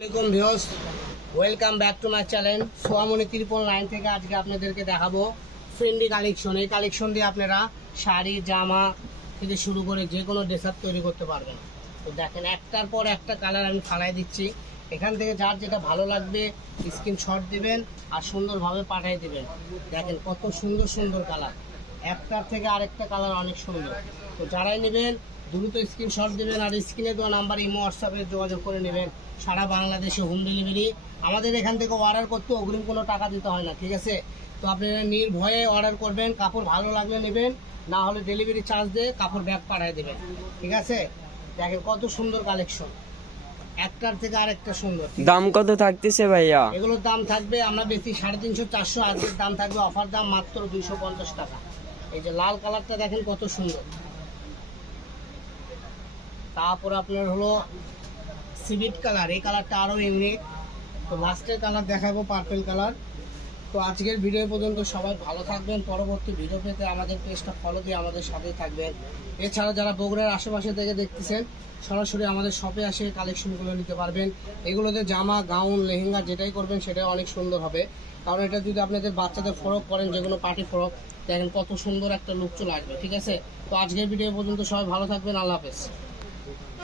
আসসালামু আলাইকুম viewers, welcome back to my channel Swamoni 999 থেকে আজকে আপনাদেরকে দেখাবো ফ্রেন্ডলি কালেকশন। এই কালেকশন দিয়ে আপনারা শাড়ি, জামা থেকে শুরু করে যে কোনো ড্রেস আপ তৈরি করতে পারবেন। তো দেখেন, একটার পর একটা কালার আমি ফালাই দিচ্ছি। এখান থেকে যার যেটা ভালো লাগবে স্ক্রিনশট দিবেন আর সুন্দরভাবে পাঠিয়ে দিবেন। দেখেন কত সুন্দর সুন্দর কালার, একটার থেকে আরেকটা কালার অনেক সুন্দর। তো যারাই নেবেন দ্রুত স্ক্রিনশট দেবেন আর স্ক্রিনে দেওয়া নাম্বার ইমো হোয়াটসঅ্যাপে যোগাযোগ করে নেবেন। সারা বাংলাদেশে হোম ডেলিভারি। আমাদের এখান থেকে অর্ডার করতে অগ্রিম কোনো টাকা দিতে হয় না, ঠিক আছে? তো আপনারা নির্ভয়ে অর্ডার করবেন, কাপড় ভালো লাগলে নেবেন, না হলে ডেলিভারি চার্জ দিয়ে কাপড় ব্যাগ পাঠিয়ে দেবেন, ঠিক আছে? দেখেন কত সুন্দর কালেকশন, একটার থেকে আরেকটা সুন্দর। দাম কত থাকতেছে ভাইয়া? এগুলোর দাম থাকবে, আমরা বেশি 350-400, আজকের দাম থাকবে অফার দাম মাত্র 250 টাকা। এই যে লাল কালারটা দেখেন কত সুন্দর। তারপর আপনার হলো সিভিট কালার, এই কালারটা আরও ইউনিক। তো লাস্টের কালার দেখাবো পার্পল কালার। তো আজকের ভিডিও পর্যন্ত সবাই ভালো থাকবেন। পরবর্তী ভিডিও পেতে আমাদের পেজটা ফলো দিয়ে আমাদের সাথেই থাকবেন। এছাড়া যারা বগুড়ার আশেপাশে থেকে দেখতেছেন, সরাসরি আমাদের শপে আসে কালেকশনগুলো নিতে পারবেন। এগুলোতে জামা, গাউন, লেহেঙ্গা যেটাই করবেন সেটাই অনেক সুন্দর হবে। কারণ এটা যদি আপনাদের বাচ্চাদের ফ্রক করেন, যেগুলো পার্টি ফ্রক, দেখেন কত সুন্দর একটা লুক চলে আসবে, ঠিক আছে? তো আজকের ভিডিও পর্যন্ত সবাই ভালো থাকবেন। আল্লাহ হাফেজ।